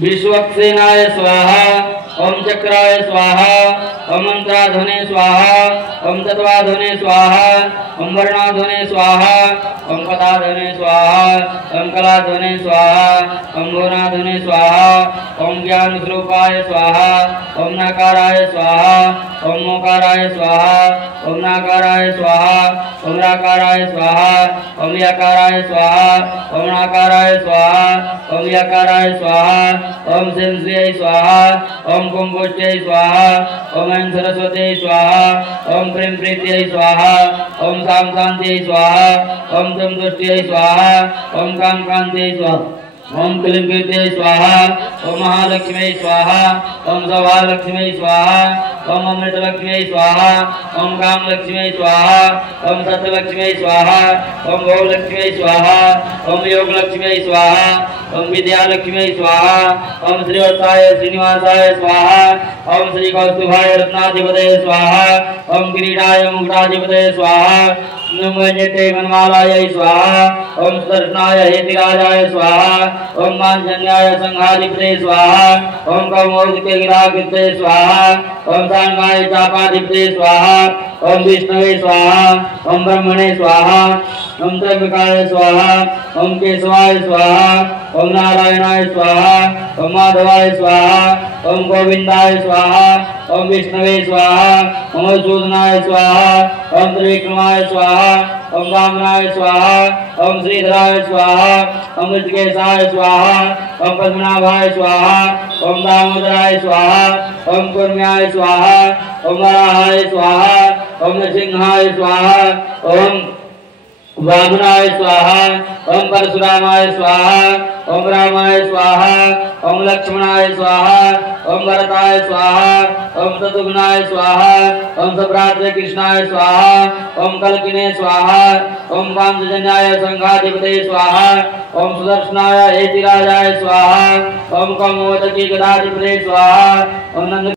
विश्वक्सेनाय स्वाहा। ओम चक्राय स्वाहा। ओम मंत्राधुने स्वाहा। ओम तत्वाधुने स्वाहा। ओम वर्णाधुने स्वाहा। ओम पदाधुने स्वाहा। ओम कलाधुने स्वाहा। ओम गुणाधुने स्वाहा। ओम ज्ञान स्वरूपाय स्वाहा। ओम नकाराय स्वाहा। ओम मोकाराय स्वाहा। ओम नाकाराय स्वाहा। ओम राकाराय स्वाहा। ओम यकाराय स्वाहा। ओम नाकाराय स्वाहा। ओम यकाराय स्वाहा। ओम सिंह्यै स्वाहा। ओम कुंभुष्यै स्वाहा। ओम ऐं सरस्वत्यै स्वाहा। ओम प्रेम प्रीत्यै स्वाहा। ओम साम शांत्यै स्वाहा। ओम संतुष्ट्यै स्वाहा। ओम काम कांत्यै स्वाहा। ओम क्लीं कीर्त्यै स्वाहा। ओम महालक्ष्मी स्वाहा। ओम सौभालक्ष्मी स्वाहा। ओम अमृतलक्ष्मी स्वाहा। ओम कामलक्ष्मी स्वाहा। ओम सत्यलक्ष्मी स्वाहा। ओम भोगलक्ष्मी स्वाहा। ओम योगलक्ष्मी स्वाहा। ओम विद्यालक्ष्मी स्वाहा। ओम श्रीवत्साय श्रीनिवासाय स्वाहा। ओम श्री कौस्तुभाय रत्नाधिपते स्वाहा। ओम किरीटाय मुकुटाधिपते स्वाहा। ओम वैजयते वनमालाय स्वाहा। ओम सुदर्शनाय हेतिराजाय स्वाहा। ओम मांजन्याय संघाधिपते स्वाहा। ओम कौमोदके गिराकृते स्वाहा। ओम सांगाय चापाधिपते स्वाहा। ओम विष्णवे स्वाहा। ओम ब्रह्मणे स्वाहा। ओम त्र्यंबकाय स्वाहा। ओम केशवाय स्वाहा। ओम नारायणाय स्वाहा। ओम माधवाय स्वाहा। ओम गोविंदाय स्वाहा। ओम विष्णवे स्वाहा। ओम मधुसूदनाय स्वाहा। ओम त्रिविक्रमाय स्वाहा। ओम वामनाय स्वाहा। ओम श्रीधराय स्वाहा। ओम ऋषिकेशाय स्वाहा। ओम पद्मनाभाय स्वाहा। ओम दामोदराय स्वाहा। ओम कुर्म्याय स्वाहा। ओम वराहाय स्वाहा। ओम नृसिंहाय स्वाहा। ओम वामनाय स्वाहा। ओम परशुरामाय स्वाहा। ओम रामाय स्वाहा। ओम लक्ष्मणाय स्वाहा। ओम भरताय स्वाहा। ओम शत्रुघ्नाय स्वाहा। ओम सभ्रातृ कृष्णाय स्वाहा। ओम कल्किने स्वाहा। ओम पांचजन्याय संघाधिपते स्वाहा। ओम सुदर्शनाय हेतिराजाय स्वाहा। ओम कौमोदकी गदाधिपते स्वाहा। ओम नंद